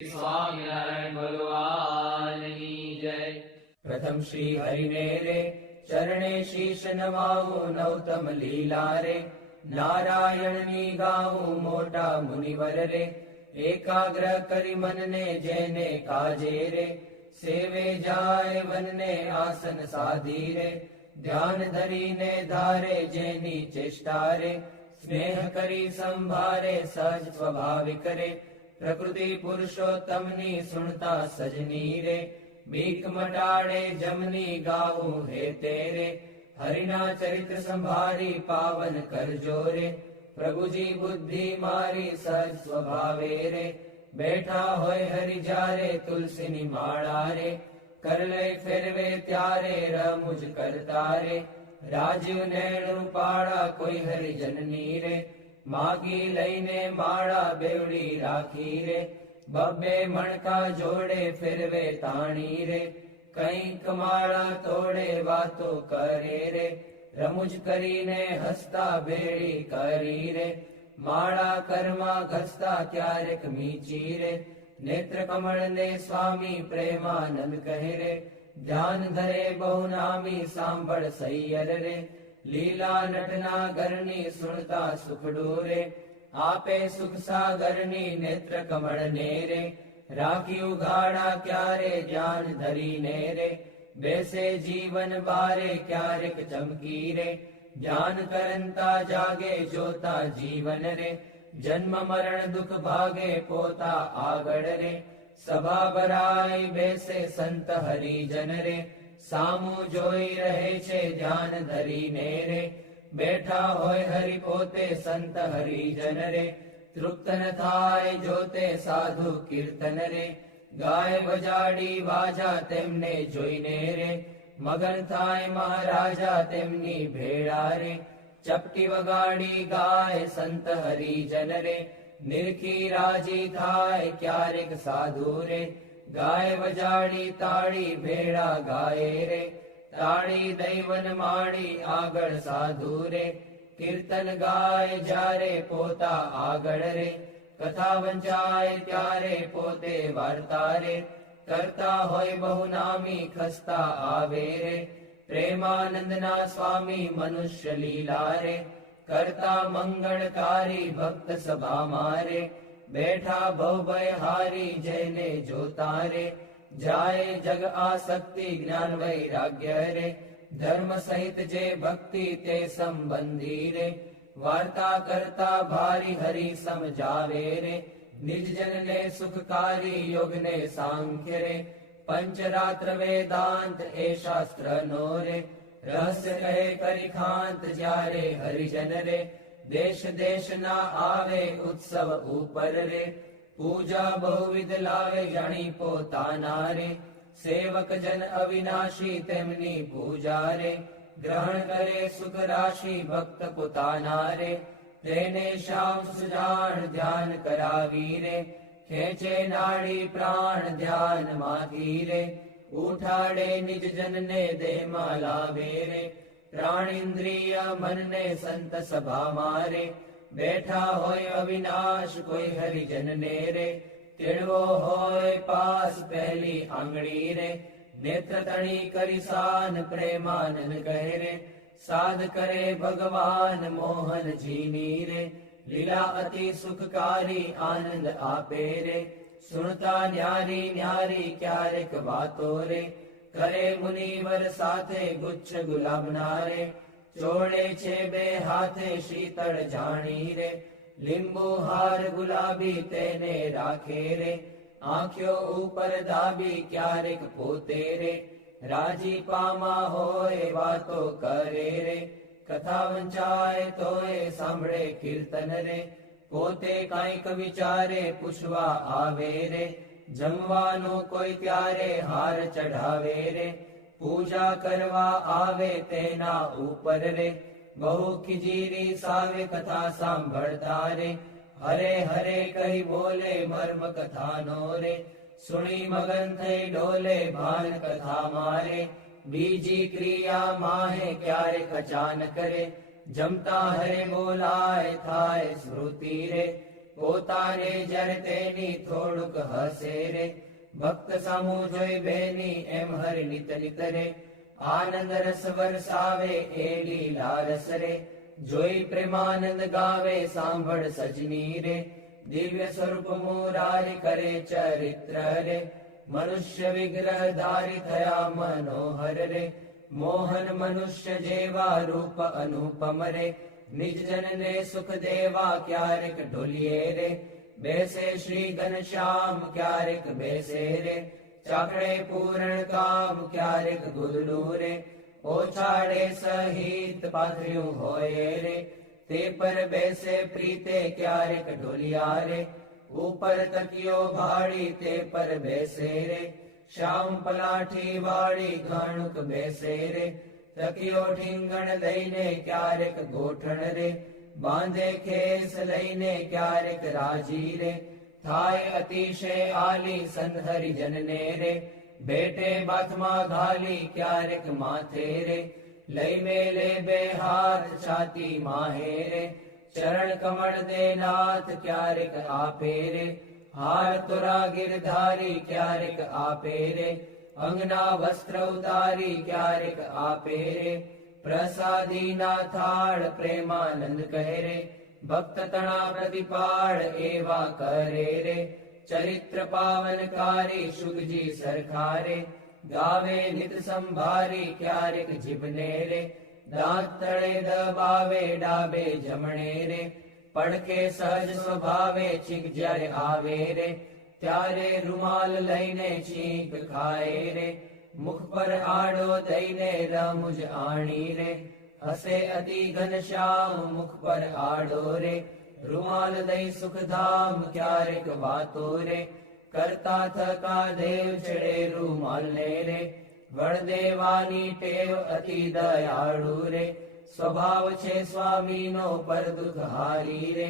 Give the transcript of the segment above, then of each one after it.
સ્વામિનારાયણ ભગવાનની જય. પ્રથમ શ્રી હરિને રે ચરણે શીશ નમાવું નવતમ લીલા રે. નારાયણની ગાવું મોટા મુનિવર રે. એકાગ્ર કરી મનને જેને કાજે રે. સેવે જાય વનને આસન સાધી રે. ધ્યાન ધરીને ધારે જેની ચેષ્ટા રે. સ્નેહ કરી સંભારે સહજ સ્વાભાવિક રે. પ્રકૃતિ પુરુષોત્તમની સુણતા સજની રે. બીક મટાડે જમની ગાવું હે તેરે. હરિના ચરિત્ર સંભારી પાવન કરજો રે. પ્રભુજી બુદ્ધિ મારી સહજ સ્વભાવે રે. બેઠા હોય હરિ જ્યારે તુલસીની માળા રે. કરલે ફેરવે ત્યારે રમુજ કરતા રે. રાજીવ નૈણ રૂપાળા કોઈ હરિજનની રે. માગી લઈને માળા બેવડી રાખી રે. બબ્બે મણકા જોડે ફેરવે તાણી રે. કંઈક માળા તોડે વાતો કરે રે. રમુજ કરીને હસતા ભેળી કરી રે. માળા કરમાં ઘસતા ક્યારેક મીચી રે. નેત્ર કમળ ને સ્વામી પ્રેમાનંદ કહે રે. ધ્યાન ધરે બહુ નામી સાંભળ સૈયર રે. લીલા નટના ઘરની સુણતા સુખડું રે. આપે સુખ સાગરની નેત્ર કમળ ને રે. રાખ્યું ગાડા ક્યારે ધ્યાન ધરીને રે. બેસે જીવન બારે ક્યારેક ચમકી રે. ધ્યાન કરંતા જાગે જોતા જીવન રે. જન્મ મરણ દુઃખ ભાગે પોતા આગળ રે. સભા ભરાય બેસે સંત હરિજન રે. સામું જોઈ રહે છે ધ્યાન ધરીને રે. બેઠા હોય હરિ પોતે સંત હરિજન રે. તૃપ્ત ન થાય જોતે સાધુ કીર્તન રે. ગાય વજાડી વાજા તેમને જોઈને રે. મગન થાય મહારાજા તેમની ભેળા રે. ચપટી વગાડી ગાય સંત હરિજન રે. નિરખી રાજી થાય ક્યારેક સાધુ રે. ગાય વજાડી તાળી ભેળા ગાય રે. તાળી દૈવન માડી આગળ સાધુ રે. કીર્તન ગાય જ્યારે પોતા આગળ રે. કથા વંચાય ત્યારે પોતે વાર્તા રે. કરતા હોય બહુ નામી ખસ્તા આવે રે. પ્રેમાનંદના સ્વામી મનુષ્ય લીલા રે. કરતા મંગળકારી ભક્ત સભા મારે. બેઠા ભવભય હારી જઈને જોતા રે. જાય જગ આસક્તિ જ્ઞાન વૈરાગ્ય રે. ધર્મ સહિત જે ભક્તિ તે સંબંધી રે. વાર્તા કરતા ભારી હરિ સમજાવે રે. નિજજન ને સુખકારી યોગ ને સાંખ્ય રે. પંચરાત્ર વેદાંત એ શાસ્ત્ર નો રે. રહસ્ય કહે કરી ખાંત જ્યારે હરિજન રે. દેશ દેશ ના આવે ઉત્સવ ઉપર રે. પૂજા બહુવિધ લાવે જાણી પોતાના રે. સેવક જન અવિનાશી તેમની પૂજા રે. ગ્રહણ કરે સુખ રાશિ ભક્ત પોતાના રે. તેને શ્યામ સુજાણ ધ્યાન કરાવી રે. ખેંચે નાડી પ્રાણ ધ્યાન માંથી રે. ઉઠાડે નિજ જન ને દેમાં લાવે રે. પ્રાણિન્દ્રિય મનને સંત સભા મારે. બેઠા હોય અવિનાશ કોઈ હરિજન ને રે. તેડવો હોય પાસ પહેલી આંગળી રે. નેત્ર તણી કરી સાન પ્રેમાનંદ કહે રે. સાધ કરે ભગવાન મોહનજીની રે. લીલા અતિ સુખકારી આનંદ આપે રે. સુણતા ન્યારી ન્યારી ક્યારેક વાતો રે. કરે મુનિવર સાથે ગુચ્છ ગુલાબના રે. ચોળે છે બે હાથે શીતળ જાણી રે. લીંબુ હાર ગુલાબી તેને રાખે રે. આંખ્યો ઉપર દાબી ક્યારેક પોતે રે. રાજી પામા હોય વાતો કરે રે. કથા વંચાય તોય સાંભળે કીર્તન રે. પોતે કાંઈક વિચારે પૂછવા આવે રે. જમવાનું કોઈ ત્યારે હાર ચઢાવે રે. પૂજા કરવા આવે તેના ઉપર રે. બહુ ખીજીરી સાવે કથા સાંભળતા રે. હરે હરે કહી બોલે મર્મ કથાનો રે. સુણી મગન થઈ ડોલે ભાન કથા મારે. બીજી ક્રિયા માહે ક્યારેક અચાનક રે. જમતા હરે બોલાય થાય સ્મૃતિ રે. પોતાને જ્યારે તેની થોડુંક હસે રે ભક્ત સામું જોઈ બેની એમ હરિ નિત નિત રે આનંદ રસ વરસાવે એ લીલા રસ રે જોઈ પ્રેમાનંદ ગાવે સાંભળ સજની રે દિવ્ય સ્વરૂપ મુરારી કરે ચરિત્ર રે મનુષ્ય વિગ્રહ ધારી થયા મનોહર રે મોહન મનુષ્ય જેવા રૂપ અનુપમ રે નિજ જનને સુખ દેવા ક્યારેક ઢોલીએ રે બેસે શ્રી ઘનશ્યામ ક્યારેક બેસે રે ચાકડે પૂરણ કામ ક્યારેક ગુદડું રે ઓછાડે સહિત પાથર્યું હોય રે તે પર બેસે પ્રીતે ક્યારેક ઢોલિયા રે ઉપર તકિયો ભાળી તે પર બેસે રે શ્યામ પલાઠી વાળી ઘણુક બેસે રે તકિયો ઠીંગણ લઈને ક્યારેક ગોઠણ રે બાંધે ખેસ લઈને ક્યારેક રાજી રે થાય અતિશય આલી સંહરી જનને રે બેટે બાથમાં ઘાલી ક્યારેક માથે રે લઈ મેલે બે હાથ છાતી માહે રે ચરણ કમળ દે નાથ ક્યારેક આપે રે હાર તુરા ગિરધારી ક્યારેક આપે રે અંગના વસ્ત્ર ઉતારી ક્યારેક આપે રે પ્રસાદીના થાળ પ્રેમાનંદ કહે રે ભક્ત તણા પ્રતિપાળ એવા કરે રે ચરિત્ર પાવનકારી શુકજી સરખારે ગાવે નિત સંભારી ક્યારેક જીભને રે દાંત તળે દબાવે ડાબે જમણે રે પડખે સહજ સ્વભાવે છીંક જ્યારે આવે રે ત્યારે રૂમાલ લઈને છીંક ખાય રે મુખ પર આડો દઈને રમુજ આણી રે હસે અતિ ઘનશ્યામ મુખ પર આડો રે રૂમાલ દઈ સુખધામ ક્યારેક વાતો રે કરતા થકા દેવ છેડે રૂમાલ ને રે વળ દેવાની ટેવ અતિ દયાળુ રે સ્વભાવ છે સ્વામીનો પર દુઃખ હારી રે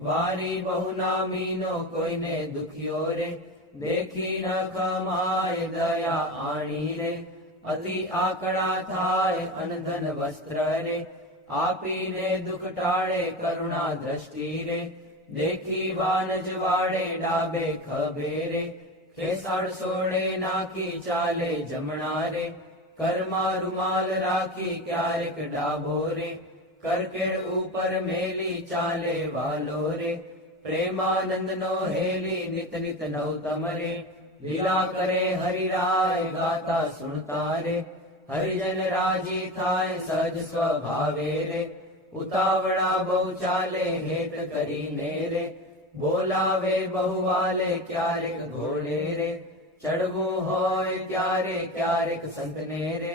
વારી બહુ નામીનો કોઈને દુખ્યો રે દેખી ન ખમાય દયા આણી રે અતિ આકડા થાય અનધન વસ્ત્ર રે આપીને દુઃખ ટાળે કરુણા દ્રષ્ટિ રે દેખી વાનજ વાડે ડાબે ખભે રે ખેસાડ સોડે નાખી ચાલે જમણા રે કરમાં રૂમાલ રાખી ક્યારેક ડાબો રે કરકેડ ઉપર મેલી ચાલે વાલો રે પ્રેમાનંદ નો હેલી નિત નિત નવતમ રે લીલા કરે હરિરાય ગાતા સુણતા રે હરિજન રાજી થાય સહજ સ્વભાવે રે ઉતાવળા બહુ ચાલે હેત કરીને રે બોલાવે બહુ વાલે ક્યારેક ઘોડે રે ચડવું હોય ત્યારે ક્યારેક સંતને રે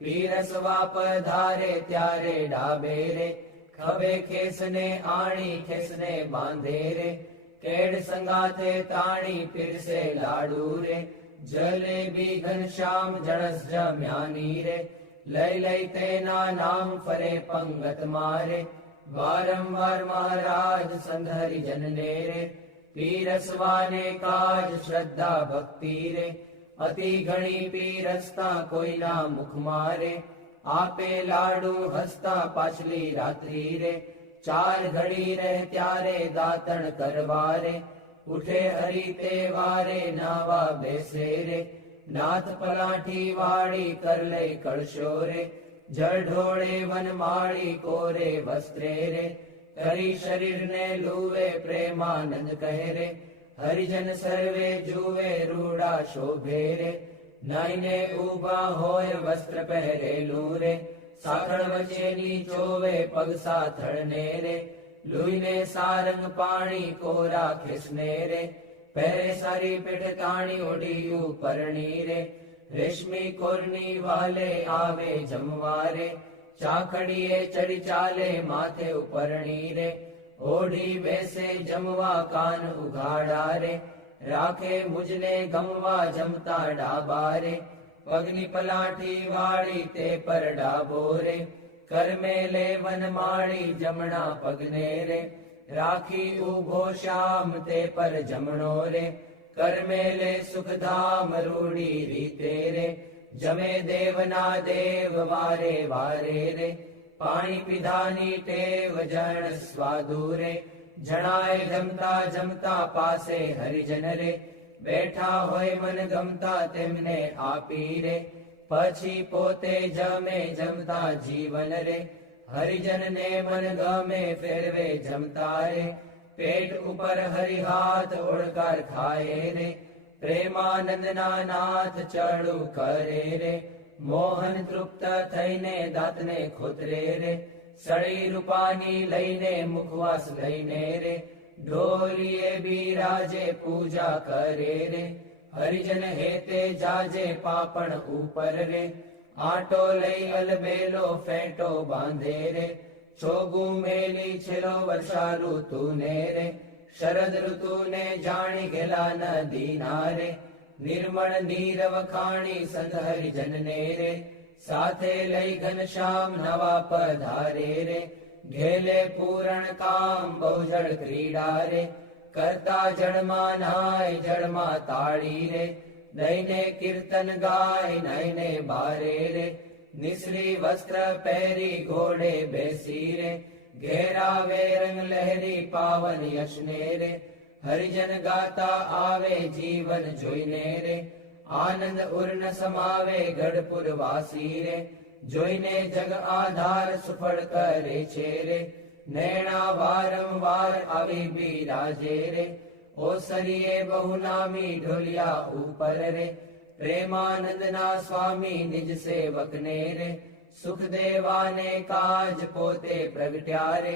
પીરસવા પધારે ત્યારે ડાબે રે ખભે ખેસને આણી ખેસને બાંધે રે કેડ સંગાથે તાણી પીરસે લાડુ રે જલેબી ઘનશ્યામ જણસ જમ્યાની રે લઈ લઈ તેના નામ ફરે પંગત મારે વારંવાર મહારાજ સંધરી જનને રે પીરસવાને કાજ શ્રદ્ધા ભક્તિ રે અતિ ઘણી પીરસતા કોઈના મુખ મારે આપે લાડુ હસતા પાછલી રાત્રિ રે ચાર ઘડી રહે ત્યારે દાતણ કરવા રે ઉઠે હરી તે વારે નાવા બેસે રે નાથ પલાઠી વાળી કર લઈ કળશો રે જળ ઢોળે વનમાળી કોરે વસ્ત્રે રે કરી શરીરને લુવે પ્રેમાનંદ કહે રે હરિજન સર્વે જુએ રૂડા શોભે રે નાઈને ઉભા હોય વસ્ત્ર પહેરેલું રે સાખળ વચ્ચેની ચોવે પગ સાથળને રે લુઈને સારંગ પાણી કોરા ખેસને રે પહેરે સારી પેઠ તાણી ઓઢી ઉપરણી રે રેશમી કોરની વાલે આવે જમવા રે ચાખડીએ ચડી ચાલે માથે ઉપરણી રે ઓઢી બેસે જમવા કાન ઉઘાડા રે રાખે મુજને ગમવા જમતા ડાબા રે પગની પલાઠી વાળી તે પર ડાબો રે કરમે લે વનમાળી જમણા પગને રે રાખી ઉભો શ્યામ તે પર જમણો રે કરમે લે સુખધામ રૂડી રીતે રે જમે દેવના દેવ વારે વારે રે પાણી પીધાની ટેવ જણ સ્વાદુ રે જણાય જમતા જમતા પાસે હરિજન રે, બેઠા હોય મન ગમતા તેમને આપી રે, પછી પોતે જમે જમતા જીવન રે, હરિજન ને મન ગમે ફેરવે જમતા રે, પેટ ઉપર હરિહાથ ઓળકાર ખાય રે, પ્રેમાનંદ ના નાથ ચડું કરે રે, મોહન તૃપ્ત થઈને દાંતને ખોતરે રે, સળી રૂપાની લઈને મુખવાસ લઈને રે, ઢોલીએ બિરાજે પૂજા કરે રે, હરિજન હેતે જાજે પાપણ ઉપર રે, આટો લઈ અલબેલો ફેંટો બાંધે રે, છોગું મેલી છેલ્લો વર્ષા ઋતુ ને રે, શરદ ઋતુ ને જાણી ગેલા નદી ના રે, નિર્મળ નીરવ ખાણી સંત હરિજન ને રે, સાથે લઈ ઘનશ્યામ નવા પધારે રે, ઘેલે પૂરણ કામ બહુજળ ક્રીડા રે, કરતા જળમાં નાય જળમાં તાળી રે, દઈને કીર્તન ગાય નયને બારે રે, નિસરી વસ્ત્ર પહેરી ઘોડે બેસી રે, ઘેરાવે રંગ લહેરી પાવન યશને રે, હરિજન ગાતા આવે જીવન જોઈને રે, આનંદ ઉર્ન સમાવે ગઢપુર વાસી રે, જોઈને જગ આધાર સુફળ કરે છે રે, નૈણા વારંવાર આવી બિરાજે રે, ઓસરીએ બહુ નામી ઢોલિયા ઉપર રે, પ્રેમાનંદ ના સ્વામી નિજ સેવક ને રે, સુખદેવાને કાજ પોતે પ્રગટ્યા રે,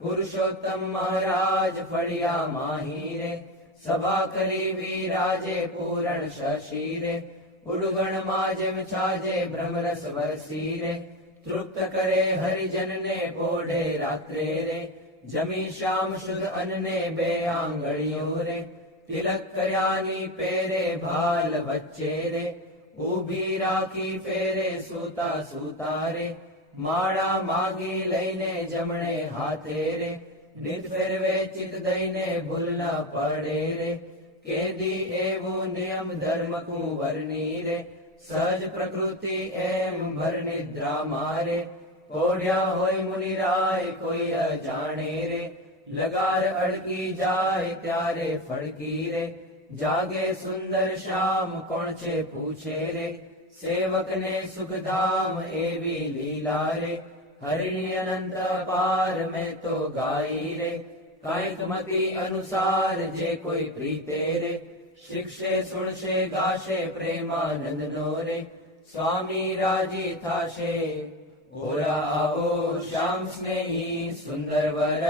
પુરુષોત્તમ મહારાજ ફળિયા માહી રે, સભા કરી વિરાજે પૂરણ શશી રે, ઉડગણ માં જેમ છાજે બ્રહ્મરસ વરસી રે, તૃપ્ત કરે હરિજન ને પોઢે રાત્રે રે, જમી શ્યામ શુદ્ધ અન્ને બે આંગળીઓ રે, તિલક કર્યાની પેરે ભાલ વચ્ચે રે, ઊભી રાખી ફેરે સૂતા સૂતા રે, માળા માગી લઈને જમણે હાથે રે, નિત ફેરવે ચિત દઈને ભૂલ ન પડે રે, કેદી એવું નિયમ ધર્મ કુંવરની રે, સહજ પ્રકૃતિ એમ ભર નિદ્રા મારે, ઓઢ્યા હોય મુનિરાય કોઈ અજાણે રે, લગાર અડકી જાય ત્યારે ફડકી રે, જાગે સુંદર શ્યામ કોણ છે પૂછે રે, સેવક ને સુખધામ એવી લીલા રે, હરિની અનંત પાર મેં તો ગાઈ રે, કાંઈક મતિ અનુસાર જે કોઈ પ્રીતે રે, શિક્ષે સુણશે ગાશે પ્રેમાનંદ નો રે, સ્વામી રાજી થાશે, ઓરા આવો શ્યામ સ્નેહી સુંદર વર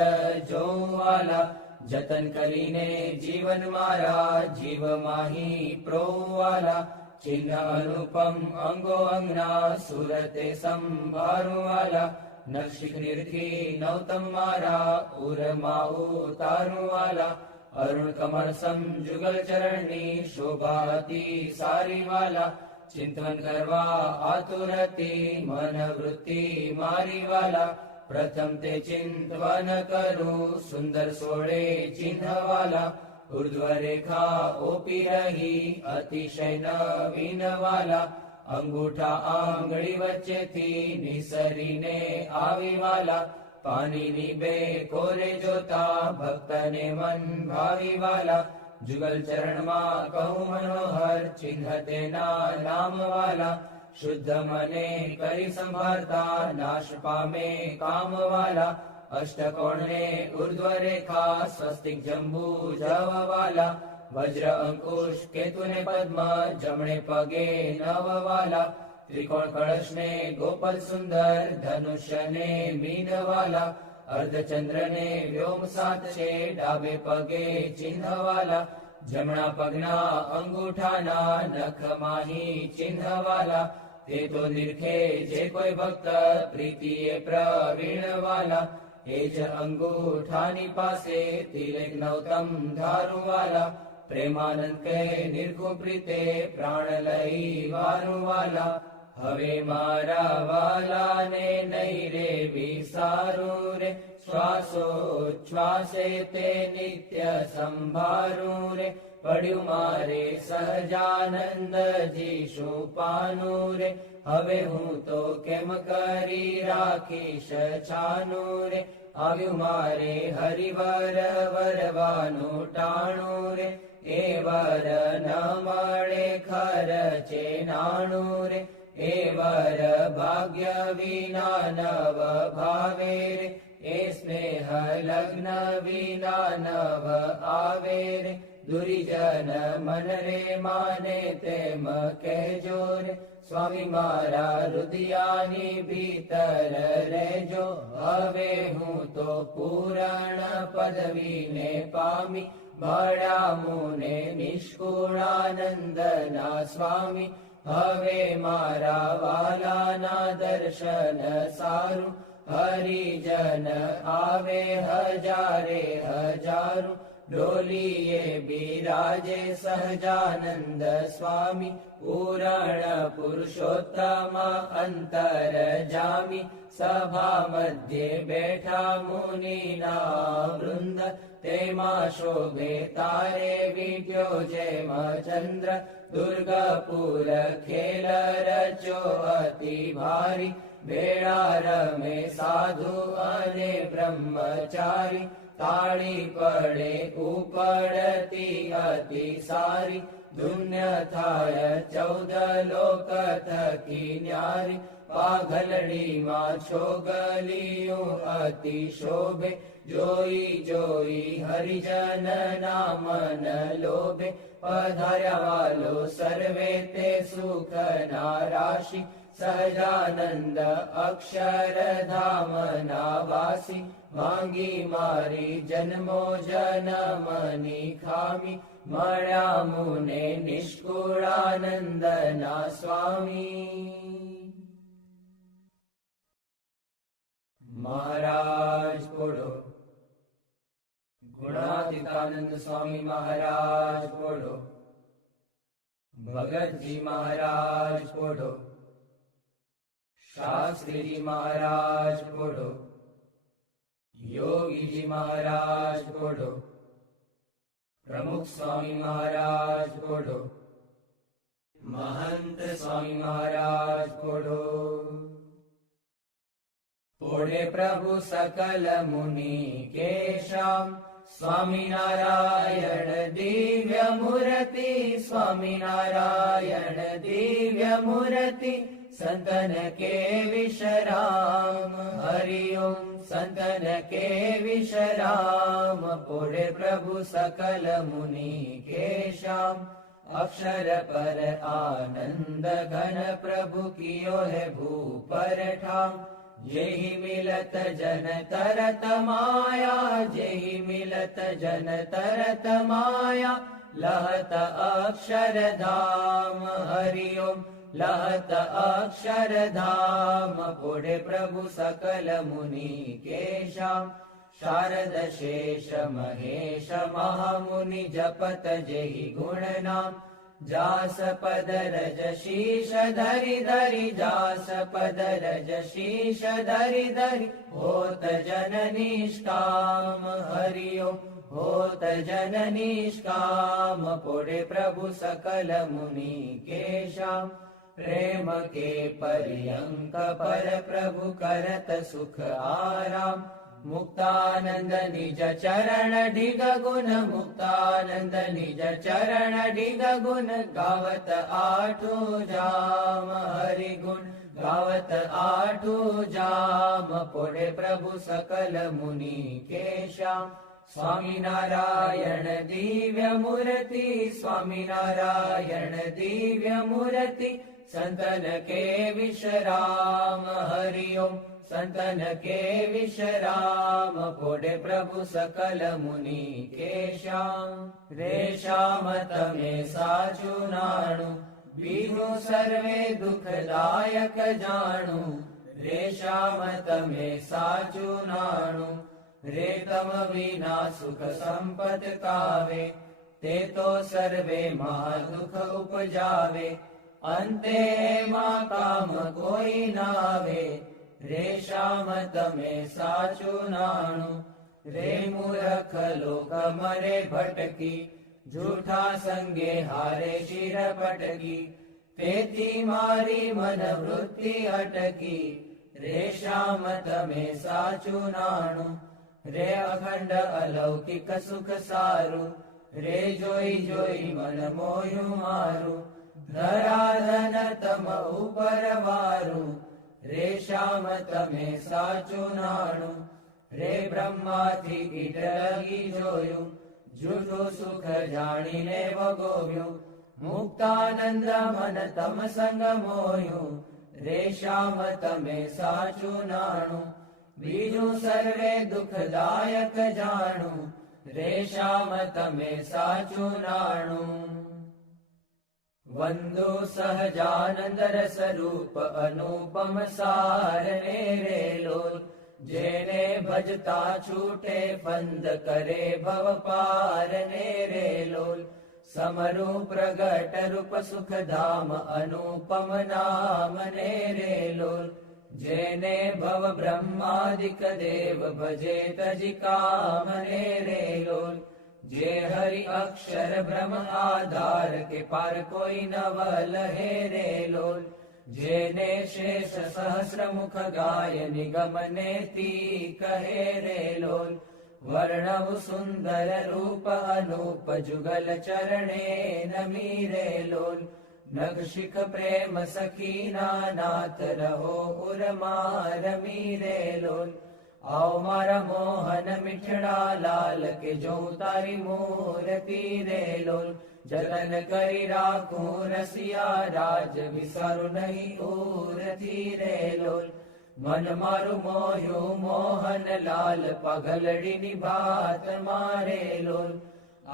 જોવાલા, જતન કરીને જીવન મારા જીવ માહી પ્રોવાલા, ચિહ્ન અનુપમ અંગો અંગના સુરતે સંભાળવાલા, નક્ષિક નિરખી નૌતમ મારા ઉરમાં ઉતારવાલા, અરુણ કમળ સમ જુગલ ચરણની શોભાતી સારી વાલા, ચિંતન કરવા આતુરતી મન વૃત્તિ મારી વાલા, પ્રથમ તે ચિંતવન કરું સુંદર સોળે ચિહ્નવાલા, ઉર્ધ્વ રેખા ઓપી રહી અતિશય નવીન વાલા, અંગૂઠા આંગળી વચ્ચેથી નિસરીને આવી વાલા, પાણીની બે કોરે જોતા ભક્તને મન ભાવી વાલા, જુગલ ચરણમાં કહું મનોહર ચિહ્ન તેના નામ વાલા, શુદ્ધ મને કરી સંભાળતા નાશ પામે કામ વાલા, અષ્ટકોણને ઉર્ધ્વ રેખા સ્વસ્તિક જંબુ જવાલા, વજ્ર અંકુશ કેતુને પદ્મ જમણે પગે નવવાલા, ત્રિકોણ કળશને ગોપલ સુંદર ધનુષ્યને મીનવાલા, અર્ધચંદ્રને વ્યોમ સાત છે ડાબે પગે ચિહ્નવાલા, જમણા પગના અંગૂઠાના નખ માહી ચિહ્નવાલા, તે તો નિરખે જે કોઈ ભક્ત પ્રીતિએ પ્રવીણવાલા, એ જ અંગૂઠાની પાસે તિલક નૌતમ ધારુવાલા, પ્રેમાનંદ કહે નિર્ગુ પ્રીતે પ્રાણ લઈ વારુવાલા, હવે મારા વાલાને નહીં રે વિસારું રે, શ્વાસોચ્છ્વાસે તે નિત્ય સંભારું રે, પડ્યું મારે સહજાનંદજી શું પાનું રે, હવે હું તો કેમ કરી રાખીશ છાનું રે, આવ્યું મારે હરિવર વરવાનું ટાણું રે, એ વર ન મળે ખર્ચે નાણું રે, એ વર ભાગ્ય વિના નવ ભાવે રે, એ સ્નેહ લગ્ન વિના નવ આવે રે, દુર્જન મન રે માને તેમ કહેજો રે, સ્વામી મારા હૃદયાની ભીતર રહેજો, હવે હું તો પૂરણ પદવીને પામી, મળ્યા મુને નિષ્કુળાનંદના સ્વામી, હવે મારા વાલાના દર્શન સારું, હરિજન આવે હજારે હજારું, ડોલીએ બિરાજે સહજાનંદ સ્વામી, પૂરણ પુરુષોત્તમ અંતર જામી, સભા મધ્યે બેઠા મુનિના વૃંદ, તેમાં શોભે તારે વીટ્યો જેમ ચંદ્ર, દુર્ગાપુર ખેલ રચ્યો અતિ ભારી, બેડા રમે સાધુ અને બ્રહ્મચારી, તાળી પડે ઉપડતી અતિ સારી, ધુન્ય થાય 14 લોક થકી ન્યારી, પાઘલડીમાં છોગલિયું અતિ શોભે, જોઈ જોઈ હરિજન ના મન લોભે, પધાર્યા વાલો સર્વે તે સુખ ના રાશિ, સહજાનંદ અક્ષરધામ ના વાસી, માંગી મારી જન્મો જન્મની ખામી, મળ્યા મુને નિષ્કુળાનંદ ના સ્વામી. મહારાજ બોલો. ગુણાતીતાનંદ સ્વામી મહારાજ બોલો. ભગતજી મહારાજ બોલો. શાસ્ત્રીજી મહારાજ બોલો. યોગીજી મહારાજ બોલો. પ્રમુખ સ્વામી મહારાજ બોલો. महंत स्वामी महाराज बोलो। बोले प्रभु सकल मुनि के श्याम स्वामी नारायण दिव्य मूर्ति, स्वामी नारायण दिव्य मूर्ति, संतन के विश्राम हरिओम, संतन के विश्राम। बोले प्रभु सकल मुनि के श्याम अक्षर पर आनंद घन प्रभु कियो है भू पर ठाम। जेहि मिलत जन तरत माया, जेहि मिलत जन तरत माया, लहत अक्षर धाम हरिओम, लहत अक्षर धाम। बोले प्रभु सकल मुनि के श्याम शारद शेष महेश महामुनि जपत जेहि गुण नाम। जास पद रज शीश धरि धरि, जास पद रज शीश धरि धरि, होत जन निष्काम हरिओम, होत जन निष्काम। बोले प्रभु सकल मुनि के श्याम प्रेम के पर्यंक पर प्रभु करत सुख आराम। मुक्तानंद निज चरण ढिग गुण, मुक्तानंद निज चरण ढिग गुण, गावत आठो जाम हरि गुण, गावत आठो जाम। बोले प्रभु सकल मुनि के श्याम स्वामी नारायण दिव्य मूर्ति, स्वामी नारायण दिव्य मूर्ति, संतन के विश्राम हरिओम, संतन के विश्राम। बोले प्रभु सकल मुनि के श्याम रे श्याम तमे साचु नाणु, बीनु सर्वे दुखदायक जाणु। रे श्याम तमे साचु नाणु, रे तम विना सुख संपत कावे। ते तो सर्वे महादुख उपजावे, अंते मां काम कोई नावे। रे श्याम तमे साचु नाणु, रे मूर्ख लोक मरे भटकी, झूठा संगे हारे शिर पटकी। तेती मारी मन वृत्ति अटकी, रे श्याम तमे साचु नाणु, રે અખંડ અલૌકિક સુખ સારું, રે જોઈ જોઈ મન મોયું મારું, ધરાધન તમ ઉપર વારું, રે શ્યામ તમે સાચું નાણું, રે બ્રહ્માથી કીટ લગી જોયું, જૂઠું સુખ જાણીને વગોવ્યું, મુક્તાનંદ મન તમ સંગ મોયું, રે શ્યામ તમે સાચું નાણું, બીજું સર્વે દુઃખદાયક જાણું, રે શ્યામ તમે સાચું નાણું. વંદો સહજાનંદ રસ રૂપ અનુપમ સાર ને રે લોલ, જેને ભજતા છૂટે ફંદ કરે ભવ પાર ને રે લોલ, સમરૂ પ્રગટ રૂપ સુખધામ અનુપમ નામ ને રે લોલ, જેને ભવ બ્રહ્માદિક દેવ ભજે તજી કામ ને રે લોલ, જે હરિ અક્ષર બ્રહ્મ આધાર કે પાર કોઈ નવ લહે રે લોલ, જેને શેષ સહસ્ર મુખ ગાય નિગમ ને તી કહે રે લોલ, વર્ણવ સુંદર રૂપ અનુપ જુગલ ચરણે નમી રે લોલ, નગશિખ પ્રેમ સખીના નાથ રહો ઉરમાં રમી રે લોલ, આવ મારા મોહન મીઠડા લાલ કે જોઉં તારી મૂર્તિ રે લોલ, જતન કરી રાખું રસિયા રાજ વિસારું નહીં ઉરથી રે લોલ, મન મારું મોયું મોહન લાલ પગલડીની ભાત મારે લોલ,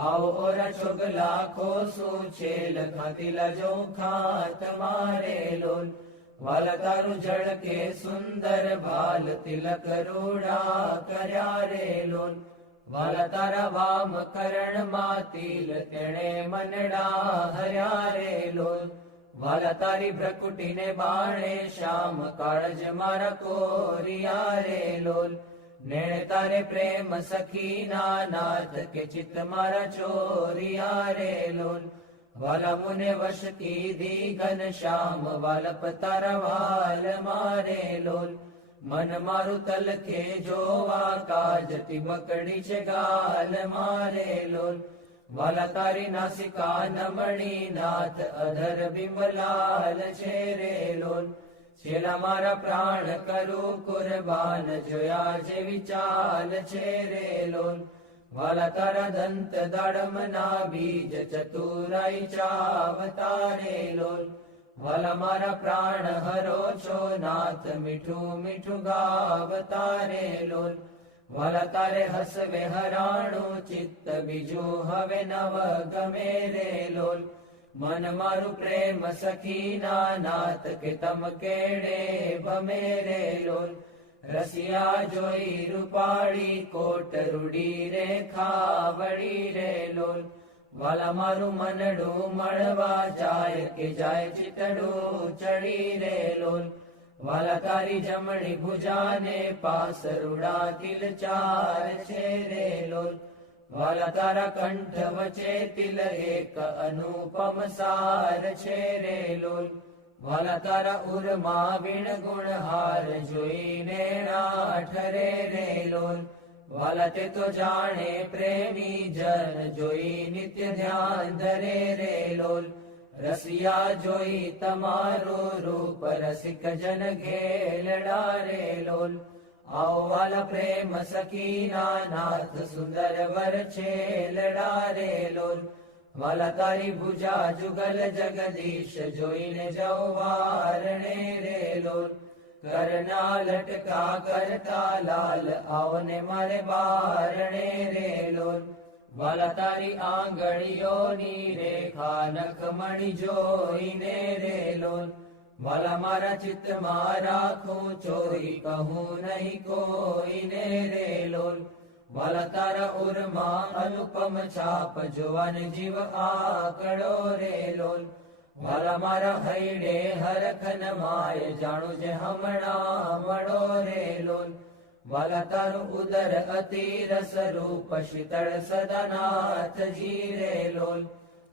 આવો ઓરા છોગ લાખો શું છે લખાતી લજો ખાત મારે લોલ, વાલ તારું ઝળકે સુંદર ભાલ તિલક રૂડા કર્યા રે લોલ, વાલ તારા વામ કરણ માં તિલ તેણે મનડા હર્યા રે લોલ, વાલ તારી ભ્રકુટીને બાણે શ્યામ કાળજ મારા કોરિયા રે લોલ, નેણ તારે પ્રેમ સખીના નાથ કે ચિત્ત મારા ચોરિયા રે લોલ, વાલા મુને વશ કીધી ઘન શ્યામ વાલપ તારા વાલ મારે લોલ, મન મારું તલખે જોવા કાજ તિમકડી છે ગાલ મારે લોલ, વાલા તારી નાસિકા નમણી નાથ અધર બિંબલાલ છે રે લોલ, છેલ્લા મારા પ્રાણ કરું કુરબાન જોયા જેવી ચાલ છે રે લોલ, વાલા તારા દંત દાડમ ના બીજ ચતુરાઈ ચાવતા રે લોલ, વાલા મારા પ્રાણ હરો છો નાથ મીઠું મીઠું ગાવતા રે લોલ, વાલા તારે હસવે હરાણું ચિત્ત બીજું હવે નવ ગમે રે લોલ, મન મારું પ્રેમ સખીના નાથ કે તમ કેડે ભમે રે લોલ, રસિયા જોઈ રૂપાળી કોટ રૂડી રે ખાવડી રે લોલ, વાલા મારું મનડું મળવા જાય કે જાય ચિતડું ચડી રે લોલ, વાલા તારી જમણી ભુજાને પાસ રૂડા તિલ ચાર છે રે લોલ, વાલા તારા કંઠ વચ્ચે તિલ એક અનુપમ સાર છે રે લોલ, વાલા તારા ઉરમાં વીણ ગુણ હાર જોઈને ઠરે રે લોલ, વાલા તે તો જાણે પ્રેમી જન જોઈ નિત્ય ધ્યાન ધરે રે લોલ, રસિયા જોઈ તમારું રૂપ રસિક જન ઘેલડા રે લોલ, આવો વાલા પ્રેમ સખીના નાથ સુંદર વર છેલડા રે લોલ, વાલા તારી ભુજા જુગલ જગદીશ જોઈને જવારણે રે લોલ, કરના લટકા કરતા લાલ આવને મારે બારણે રે લોલ, વાલા તારી આંગળીઓની રેખા નખમણી જોઈને રે લોલ, વાલા મારા ચિત્તમાં રાખું ચોરી કહું નહીં કોઈને રે લોલ, વાલા તારા ઉરમાં અનુપમ છાપ જોવાન જીવ આકડો રે લોલ, વાલા મારા હૈડે હરખન માય જાણું જે હમણાં મળો રે લોલ, વાલા તારું ઉદર અતિ રસ રૂપ શીતળ સદનાથજી રે લોલ,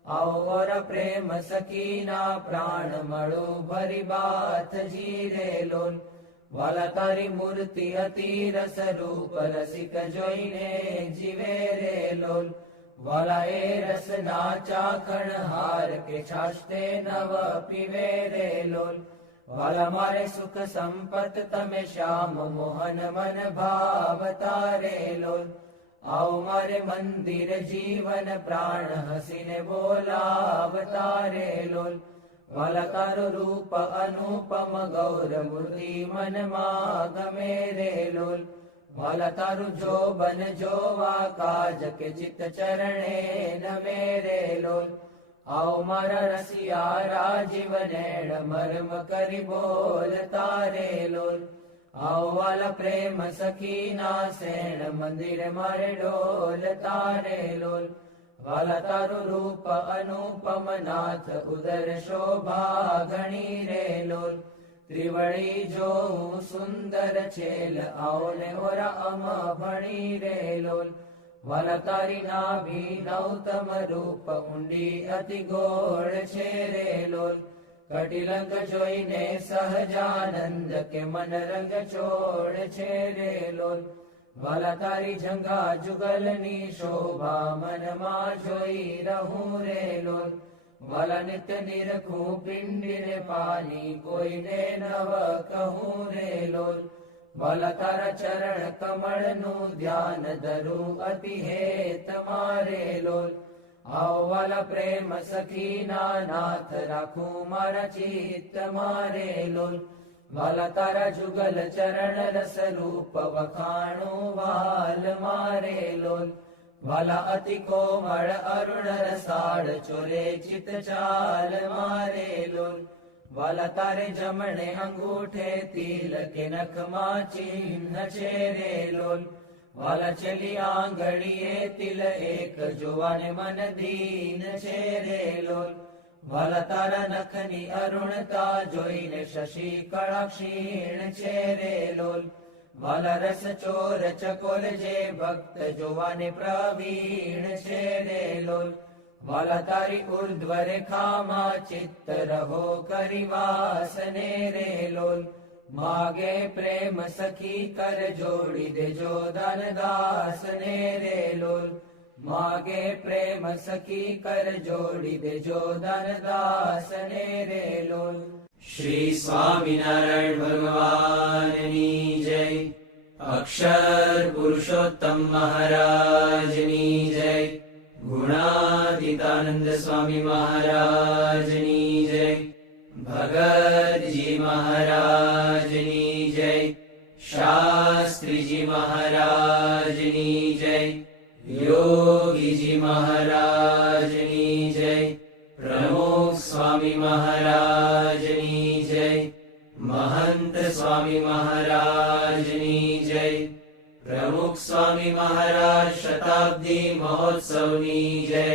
આવો પ્રેમ સખીના પ્રાણ મળો ભરી બાથજી રે લોલ, વાલા તારી મૂર્તિ અતિ રસ રૂપ રસિક જોઈને જીવે રે લોલ વાલા એ રસ ના ચાખણ હાર કે છાશતે નવ પીવે રે લોલ વાલા મારે સુખ સંપત તમે શ્યામ મોહન મન ભાવતા રે લોલ આવો મારે મંદિર જીવન પ્રાણ હસીને બોલાવતા રે લોલ વાલા તારું રૂપ અનુપમ ગૌર મૂર્તિ મનમાં ગમે રે લોલ વાલા તારું જોબન જોવા કાજ કે ચિત્ત ચરણે નમે રે લોલ આવો મારા રસિયા રાજીવ નેણ મર્મ કરી બોલતા રે લોલ આવો વાલા પ્રેમ સખી ના સેણ મંદિર મારે ડોલતા રે લોલ વાલા તારું રૂપ અનુપમ નાથ ઉદર શોભા ઘણી રે લોલ ત્રિવળી જોઉં સુંદર છેલ આવો ને ઓરા અમ ભણી રે લોલ વાલા તારી નાભી નૌતમ રૂપ ઊંડી અતિ ગોળ છે રે લોલ કટિલંગ જોઈને સહજાનંદ કે મન રંગ છોડ છે રે લોલ વાલા તારી જંગા જુગલની શોભા મનમાં જોઈ રહું રે લોલ વાલા નિત્ય નિરખું પિંડીને પાની કોઈને નવ કહું રે લોલ વાલા તારા ચરણ કમળનું ધ્યાન ધરું અતિ હે તમારે લોલ આવો વાલા પ્રેમ સખી ના નાથ રાખું મારા ચિત્ત મારે લોલ વાલા તારા જુગલ ચરણ રસ રૂપ વખાણું વાલ મારે લોલ વાલા અતિ કોમળ અરુણ રસાળ ચોરે ચિત ચાલ મારે લોલ વાલા તારે જમણે અંગૂઠે તિલ કે નખમાં ચિહ્ન છે રે લોલ વાલા ચલી આંગળીએ તિલ એક જોવાને મન દીન છે રે લોલ વાલા તારા નખની અરુણતા જોઈને શશી કળા ક્ષીણ છે રે લોલ વાલા રસ ચોર ચકોલ જે ભક્ત જોવાને પ્રવીણ છે રે લોલ વાલા તારી ઉર્ધ્વ રેખામાં ચિત્ત રહો કરી વાસને રે લોલ માગે પ્રેમ સખી કર જોડી દેજો દાન દાસને રે લોલ માગે પ્રેમ સખી કર જોડી દેજો દાન દાસને રે લોલ શ્રી સ્વામિનારાયણ ભગવાનની જય અક્ષર પુરુષોત્તમ મહારાજની જય ગુણાતીતાનંદ સ્વામી મહારાજની જય ભગતજી મહારાજની જય શાસ્ત્રીજી મહારાજની જય યોગીજી મહારાજની જય પ્રમુખ સ્વામી મહારાજની જય મહંત સ્વામી મહારાજની જય પ્રમુખ સ્વામી મહારાજ શતાબ્દી મહોત્સવની જય